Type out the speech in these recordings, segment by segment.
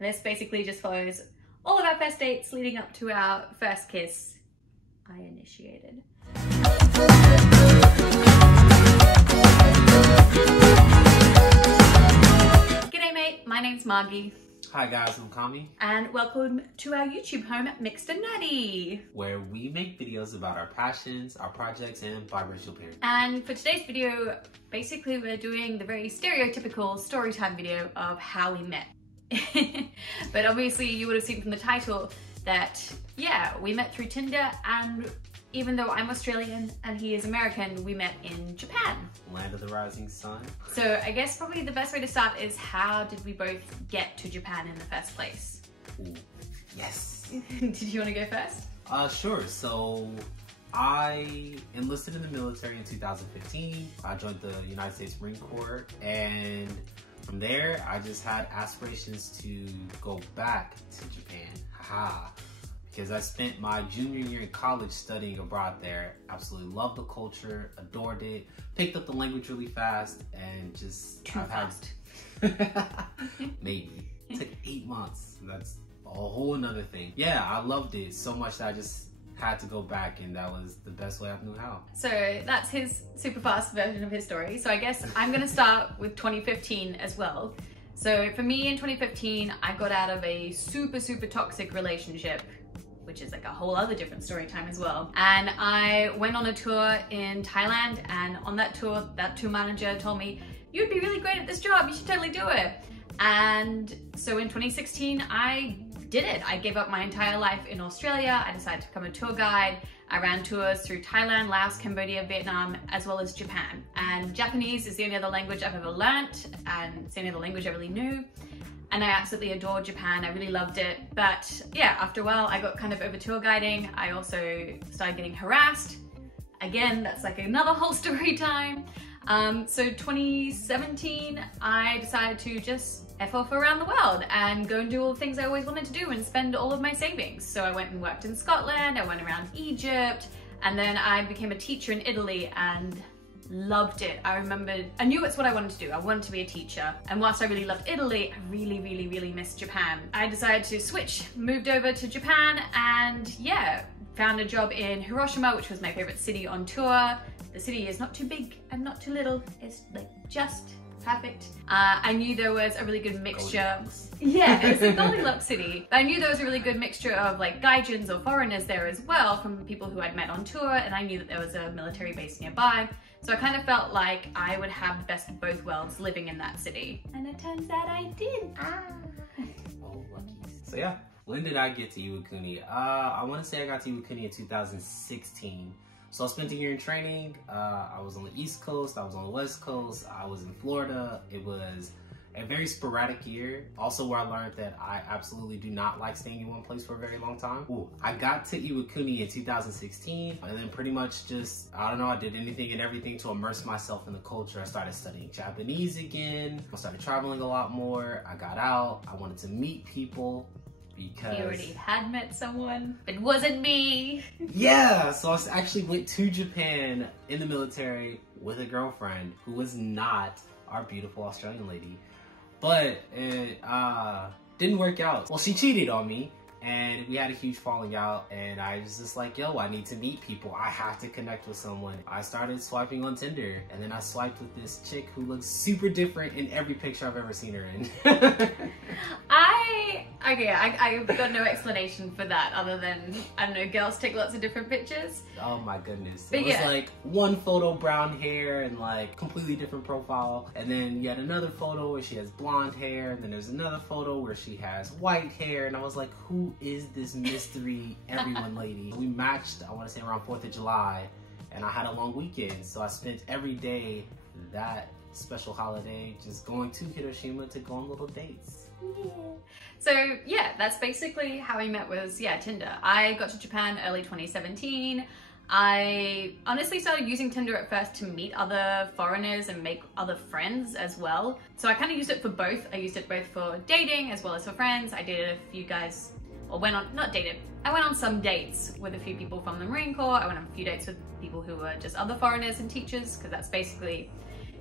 And this basically just follows all of our first dates leading up to our first kiss. I initiated. G'day mate, my name's Margie. Hi guys, I'm Kami. And welcome to our YouTube home, Mixed and Nutty, where we make videos about our passions, our projects, and biracial parenting. And for today's video, basically we're doing the very stereotypical story time video of how we met. But obviously you would have seen from the title that, yeah, we met through Tinder, and even though I'm Australian and he is American, we met in Japan. Land of the rising sun. So I guess probably the best way to start is, how did we both get to Japan in the first place? Ooh, yes. Did you want to go first? Sure. So I enlisted in the military in 2015. I joined the United States Marine Corps, and from there I just had aspirations to go back to Japan. Haha. Because I spent my junior year in college studying abroad there. Absolutely loved the culture, adored it, picked up the language really fast, and just fast. Maybe. It took 8 months. That's a whole another thing. Yeah, I loved it so much that I just had to go back, and that was the best way I knew how. So that's his super fast version of his story. So I guess I'm gonna start with 2015 as well. So for me in 2015, I got out of a super toxic relationship, which is like a whole other different story time as well. And I went on a tour in Thailand, and on that tour manager told me, "You'd be really great at this job, you should totally do it." And so in 2016, I did it. I gave up my entire life in Australia. I decided to become a tour guide. I ran tours through Thailand, Laos, Cambodia, Vietnam, as well as Japan. And Japanese is the only other language I've ever learnt, and it's the only other language I really knew. And I absolutely adored Japan. I really loved it. But yeah, after a while, I got kind of over tour guiding. I also started getting harassed. Again, that's like another whole story time. So 2017, I decided to just F off around the world and go and do all the things I always wanted to do and spend all of my savings. So I went and worked in Scotland, I went around Egypt, and then I became a teacher in Italy and loved it. I knew it's what I wanted to do. I wanted to be a teacher. And whilst I really loved Italy, I really missed Japan. I decided to switch, moved over to Japan, and yeah, found a job in Hiroshima, which was my favorite city on tour. The city is not too big and not too little. It's like just perfect. I knew there was a really good mixture. Yeah, it's a Goldilocks city. But I knew there was a really good mixture of like gaijins or foreigners there as well, from people who I'd met on tour, and I knew that there was a military base nearby. So I kind of felt like I would have the best of both worlds living in that city. And it turns out I did. Oh, lucky. So yeah, when did I get to Iwakuni? I want to say I got to Iwakuni in 2016. So I spent a year in training. I was on the East Coast, I was on the West Coast, I was in Florida. It was a very sporadic year, also where I learned that I absolutely do not like staying in one place for a very long time. Ooh. I got to Iwakuni in 2016, and then pretty much just, I don't know, I did anything and everything to immerse myself in the culture. I started studying Japanese again, I started traveling a lot more, I got out, I wanted to meet people. Because you already had met someone. It wasn't me. Yeah, so I actually went to Japan in the military with a girlfriend who was not our beautiful Australian lady. But it didn't work out. Well, she cheated on me, and we had a huge falling out, and I was just like, yo, I need to meet people. I have to connect with someone. I started swiping on Tinder, and then I swiped with this chick who looks super different in every picture I've ever seen her in. I've got no explanation for that other than, I don't know, girls take lots of different pictures. Oh my goodness. It was like one photo brown hair and like completely different profile, and then yet another photo where she has blonde hair, and then there's another photo where she has white hair, and I was like, who is this mystery everyone lady? We matched, I want to say around 4th of July, and I had a long weekend, so I spent every day that special holiday just going to Hiroshima to go on little dates. Yeah. So yeah, that's basically how I met, was Tinder. I got to Japan early 2017. I honestly started using Tinder at first to meet other foreigners and make other friends as well. So I kind of used it for both. I used it both for dating as well as for friends. I dated a few guys, or I went on some dates with a few people from the Marine Corps. I went on a few dates with people who were just other foreigners and teachers, because that's basically,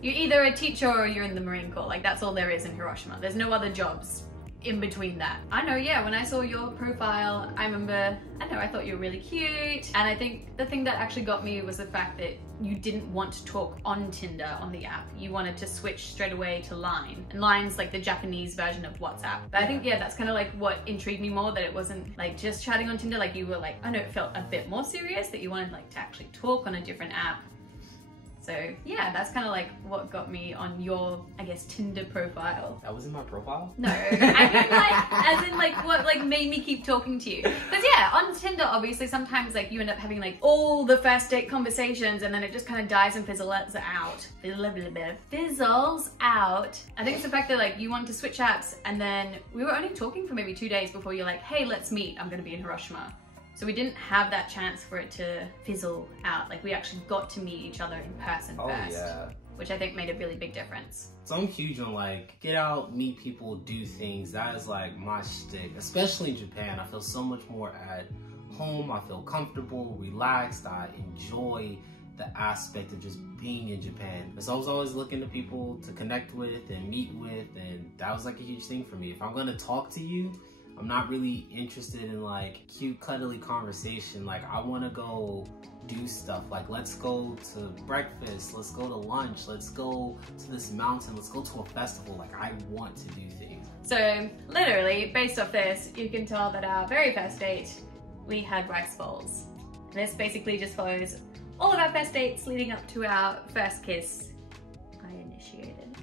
you're either a teacher or you're in the Marine Corps. Like, that's all there is in Hiroshima. There's no other jobs in between that. I know, yeah, when I saw your profile, I thought you were really cute. And I think the thing that actually got me was the fact that you didn't want to talk on Tinder, on the app. You wanted to switch straight away to Line. And Line's like the Japanese version of WhatsApp. But I think, yeah, that's kind of like what intrigued me more, that it wasn't like just chatting on Tinder. Like you were like, I know it felt a bit more serious, that you wanted like to actually talk on a different app. So yeah, that's kind of like what got me on your, I guess, Tinder profile. That was in my profile? No, I mean like, as in like what like made me keep talking to you. Because yeah, on Tinder, obviously sometimes like you end up having like all the first date conversations and then it just kind of dies and fizzles out. Fizzles out. I think it's the fact that like you wanted to switch apps and then we were only talking for maybe 2 days before you're like, hey, let's meet. I'm gonna be in Hiroshima. So we didn't have that chance for it to fizzle out. Like we actually got to meet each other in person first. Yeah. Which I think made a really big difference. So I'm huge on like, get out, meet people, do things. That is like my shtick, especially in Japan. I feel so much more at home. I feel comfortable, relaxed. I enjoy the aspect of just being in Japan. So I was always looking to people to connect with and meet with, and that was like a huge thing for me. If I'm gonna talk to you, I'm not really interested in like cute, cuddly conversation. Like I wanna go do stuff. Like let's go to breakfast, let's go to lunch, let's go to this mountain, let's go to a festival. Like I want to do things. So literally, based off this, you can tell that our very first date, we had rice bowls. This basically just follows all of our first dates leading up to our first kiss. I initiated.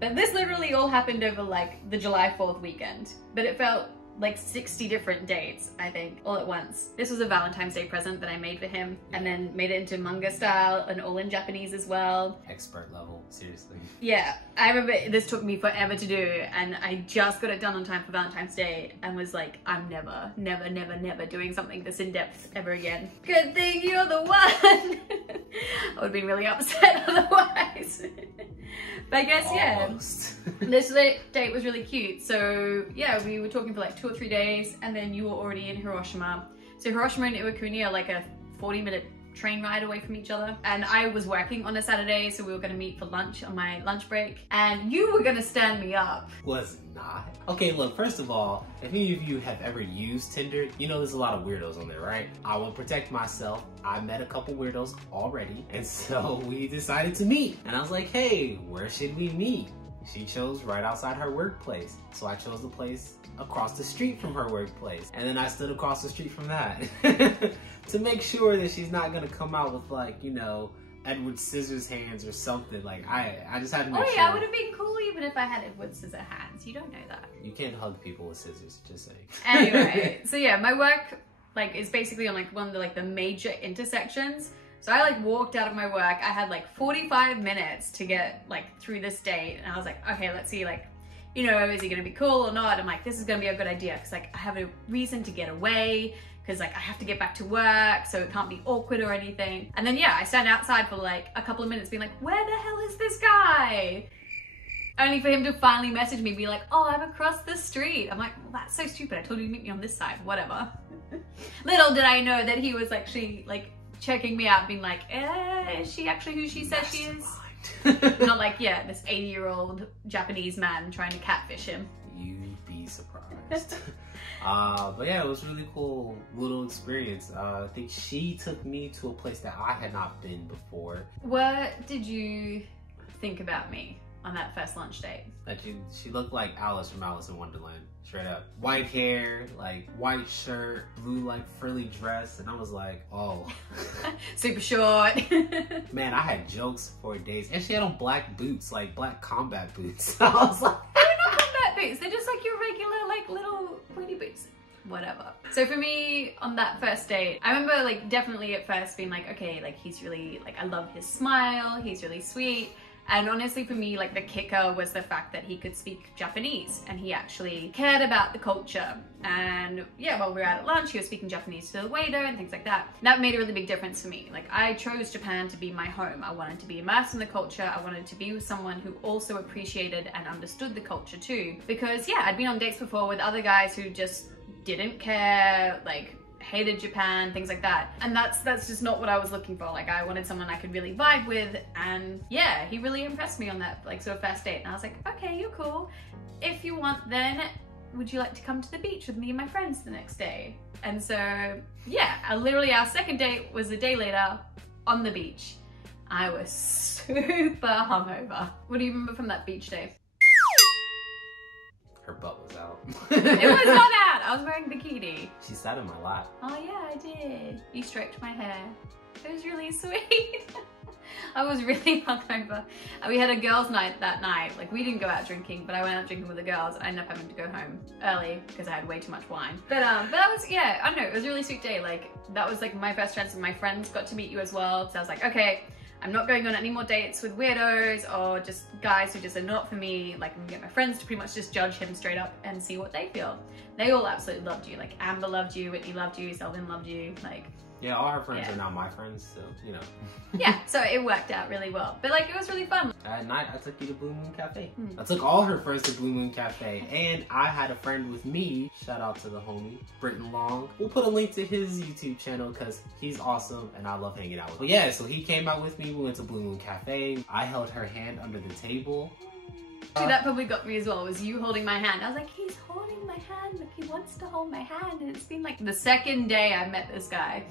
But this literally all happened over like the July 4th weekend. But it felt like 60 different dates, I think, all at once. This was a Valentine's Day present that I made for him and then made it into manga style and all in Japanese as well. Expert level, seriously. Yeah, I remember this took me forever to do and I just got it done on time for Valentine's Day and was like, I'm never doing something this in-depth ever again. Good thing you're the one! I would have been really upset otherwise. But I guess, almost. Yeah, this date was really cute. So yeah, we were talking for like 2 or 3 days and then you were already in Hiroshima. So Hiroshima and Iwakuni are like a 40-minute train ride away from each other. And I was working on a Saturday, so we were gonna meet for lunch on my lunch break. And you were gonna stand me up. Was not. Okay, look, first of all, if any of you have ever used Tinder, you know there's a lot of weirdos on there, right? I will protect myself. I met a couple weirdos already, and so we decided to meet. And I was like, hey, where should we meet? She chose right outside her workplace. So I chose the place across the street from her workplace. And then I stood across the street from that to make sure that she's not gonna come out with like, you know, Edward Scissorhands or something. Like I just had to make sure. Oh yeah, I would have been cool even if I had Edward Scissorhands. You don't know that. You can't hug people with scissors, just saying. Anyway, so yeah, my work like is basically on like one of the like the major intersections. So I like walked out of my work. I had like 45 minutes to get like through this date. And I was like, okay, let's see, like, you know, is he gonna be cool or not? I'm like, this is gonna be a good idea. Cause like I have a reason to get away. Cause like I have to get back to work. So it can't be awkward or anything. And then yeah, I stand outside for like a couple of minutes being like, where the hell is this guy? Only for him to finally message me, be like, oh, I'm across the street. I'm like, well, that's so stupid. I told you to meet me on this side, whatever. Little did I know that he was actually like checking me out, being like, is she actually who she says she is? Not like, yeah, this 80-year-old Japanese man trying to catfish him. You'd be surprised. But yeah, it was a really cool little experience. I think she took me to a place that I had not been before. What did you think about me on that first lunch date? Like she looked like Alice from Alice in Wonderland, straight up. White hair, like white shirt, blue like frilly dress, and I was like, oh. Super short. Man, I had jokes for days. And she had on black boots, like black combat boots. I was like, they're not combat boots, they're just like your regular like little pointy boots. Whatever. So for me on that first date, I remember like definitely at first being like, okay, like he's really, like I love his smile, he's really sweet. And honestly for me, like the kicker was the fact that he could speak Japanese and he actually cared about the culture. And yeah, while we were out at lunch, he was speaking Japanese to the waiter and things like that. That made a really big difference for me. Like I chose Japan to be my home. I wanted to be immersed in the culture. I wanted to be with someone who also appreciated and understood the culture too. Because yeah, I'd been on dates before with other guys who just didn't care, like hated Japan, things like that. And that's just not what I was looking for. Like I wanted someone I could really vibe with, and yeah, he really impressed me on that like sort of first date. And I was like, okay, you're cool. If you want, then would you like to come to the beach with me and my friends the next day? And so, yeah, literally our second date was a day later on the beach. I was super hungover. What do you remember from that beach day? Her butt was out. It was not out. I was wearing a bikini. She sat in my lap. Oh yeah, I did. You stroked my hair. It was really sweet. I was really hungover. We had a girls' night that night. Like, we didn't go out drinking, but I went out drinking with the girls. I ended up having to go home early because I had way too much wine. But that was, yeah, I don't know, it was a really sweet day. Like, that was like my first chance, and my friends got to meet you as well. So I was like, okay, I'm not going on any more dates with weirdos or just guys who just are not for me. Like, I'm gonna get my friends to pretty much just judge him straight up and see what they feel. They all absolutely loved you. Like, Amber loved you, Whitney loved you, Selvin loved you, like. Yeah, all her friends are now my friends, so, you know. Yeah, so it worked out really well. But like, it was really fun. At night, I took you to Blue Moon Cafe. I took all her friends to Blue Moon Cafe, and I had a friend with me. Shout out to the homie, Britton Long. We'll put a link to his YouTube channel because he's awesome and I love hanging out with him. But yeah, so he came out with me. We went to Blue Moon Cafe. I held her hand under the table. See, that probably got me as well, was you holding my hand. I was like, he's holding my hand, like he wants to hold my hand. And it's been like the second day I met this guy.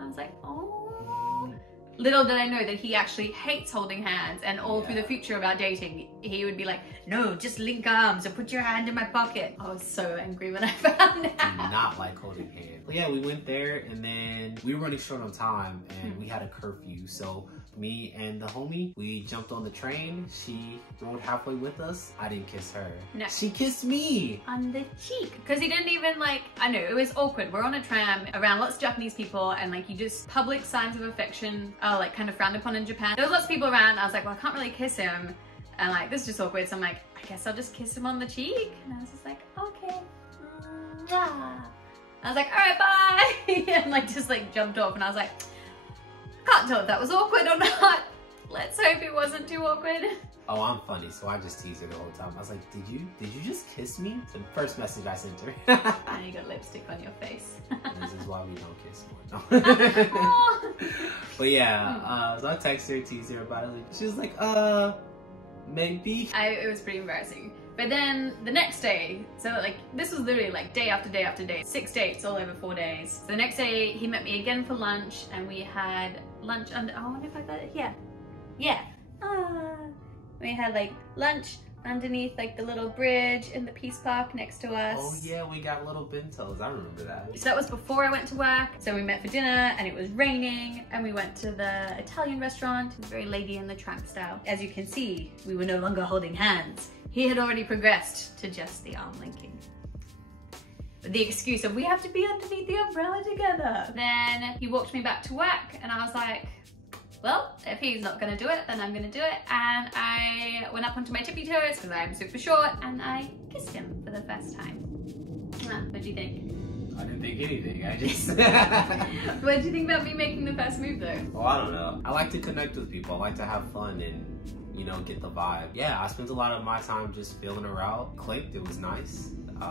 I was like, oh. Little did I know that he actually hates holding hands, and all through the future of our dating, he would be like, no, just link arms or put your hand in my pocket. I was so angry when I found out. I do not like holding hands. But yeah, we went there, and then we were running short on time, and we had a curfew. So me and the homie, we jumped on the train. She rode halfway with us. I didn't kiss her. No. She kissed me. On the cheek. Because he didn't even like, I know, it was awkward. We're on a tram around lots of Japanese people, and like, you just, public signs of affection are like kind of frowned upon in Japan. There was lots of people around. I was like, well, I can't really kiss him. And like, this is just awkward. So I'm like, I guess I'll just kiss him on the cheek. And I was just like, okay. I was like, all right, bye. And like, just like jumped off. And I was like, can't tell if that was awkward or not. Let's hope it wasn't too awkward. Oh, I'm funny, so I just teased her the whole time. I was like, did you just kiss me? The first message I sent her. And you got lipstick on your face. This is why we don't kiss more. No. But yeah, so I texted her, teased her about it. She was like, maybe. It was pretty embarrassing. But then the next day, so like, this was literally like day after day after day, 6 dates all over 4 days. So the next day, he met me again for lunch, and we had lunch under, I wonder if I got it, yeah. We had like lunch underneath like the little bridge in the Peace Park next to us. Oh yeah, we got little bentos, I remember that. So that was before I went to work. So we met for dinner, and it was raining, and we went to the Italian restaurant. It was very Lady and the Tramp style. As you can see, we were no longer holding hands. He had already progressed to just the arm linking. With the excuse of, we have to be underneath the umbrella together. Then he walked me back to work, and I was like, well, if he's not gonna do it, then I'm gonna do it. And I went up onto my tippy toes, because I'm super short, and I kissed him for the first time. What do you think? I didn't think anything, I just... What do you think about me making the first move though? Oh, I don't know. I like to connect with people. I like to have fun and, you know, get the vibe. Yeah, I spent a lot of my time just feeling her out. Clicked, it was nice.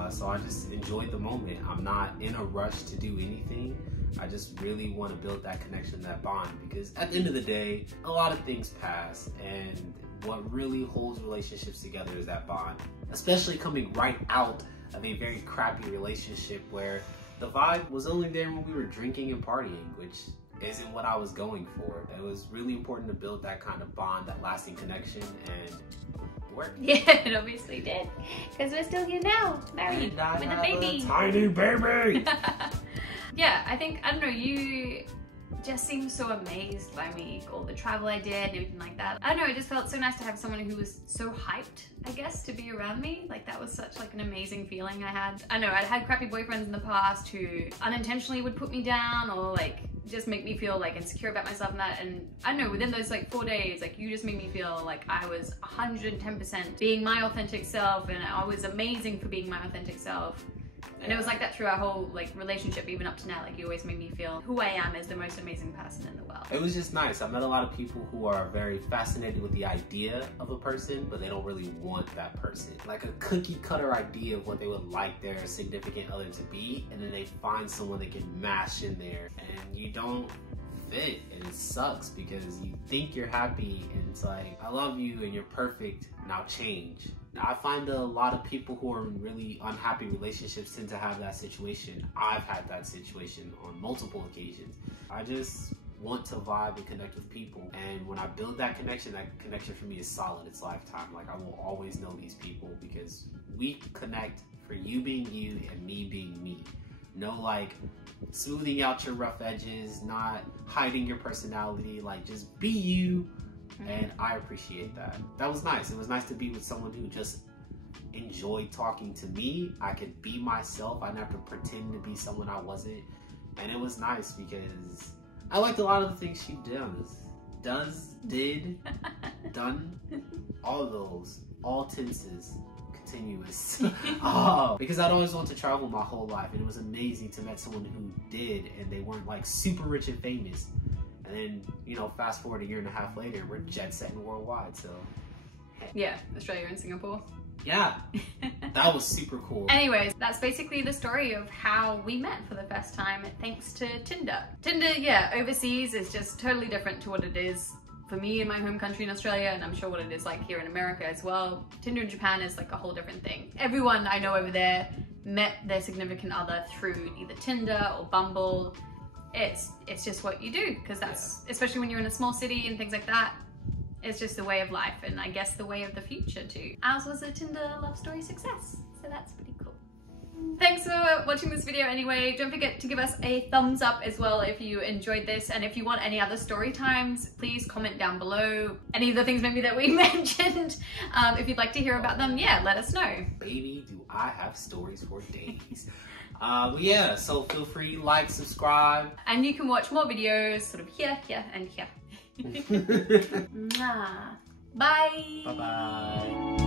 So I just enjoyed the moment. I'm not in a rush to do anything. I just really want to build that connection, that bond, because at the end of the day, a lot of things pass, and what really holds relationships together is that bond. Especially coming right out of a very crappy relationship where the vibe was only there when we were drinking and partying, which isn't what I was going for. It was really important to build that kind of bond, that lasting connection, and it worked. Yeah, it obviously did, because we're still here now, married with a baby. Tiny baby. Yeah, I think, I don't know, you just seemed so amazed by me, all the travel I did and everything like that. I don't know, it just felt so nice to have someone who was so hyped, I guess, to be around me. Like, that was such like an amazing feeling I had. I know, I'd had crappy boyfriends in the past who unintentionally would put me down or like just make me feel like insecure about myself and that. And I don't know, within those like 4 days, like you just made me feel like I was 110% being my authentic self, and I was amazing for being my authentic self. And it was like that through our whole like relationship, even up to now. Like, you always made me feel who I am as the most amazing person in the world. It was just nice. I met a lot of people who are very fascinated with the idea of a person, but they don't really want that person. Like a cookie cutter idea of what they would like their significant other to be, and then they find someone they can mash in there, and you don't fit, and it sucks because you think you're happy and it's like, I love you and you're perfect, now change. Now, I find a lot of people who are in really unhappy relationships tend to have that situation. I've had that situation on multiple occasions. I just want to vibe and connect with people, and when I build that connection for me is solid. It's lifetime. Like, I will always know these people because we connect for you being you and me being me. No like smoothing out your rough edges, not hiding your personality, like just be you. And I appreciate that. That was nice. It was nice to be with someone who just enjoyed talking to me. I could be myself. I didn't have to pretend to be someone I wasn't. And it was nice because I liked a lot of the things she did, done, all of those, all tenses, continuous. Because I'd always wanted to travel my whole life, and it was amazing to meet someone who did, and they weren't like super rich and famous. And then, you know, fast forward a year and a half later, we're jet setting worldwide, so. Yeah, Australia and Singapore. Yeah, that was super cool. Anyways, that's basically the story of how we met for the first time thanks to Tinder. Tinder, yeah, overseas is just totally different to what it is for me in my home country in Australia, and I'm sure what it is like here in America as well. Tinder in Japan is like a whole different thing. Everyone I know over there met their significant other through either Tinder or Bumble. It's just what you do, because that's, especially when you're in a small city and things like that, it's just the way of life, and I guess the way of the future too. Ours was a Tinder love story success, so that's pretty cool. Thanks for watching this video anyway. Don't forget to give us a thumbs up as well if you enjoyed this, and if you want any other story times, please comment down below. Any of the things maybe that we mentioned, if you'd like to hear about them, yeah, let us know. Baby, do I have stories for days. But yeah, so feel free, like, subscribe. And you can watch more videos sort of here, here, and here. Bye. Bye-bye.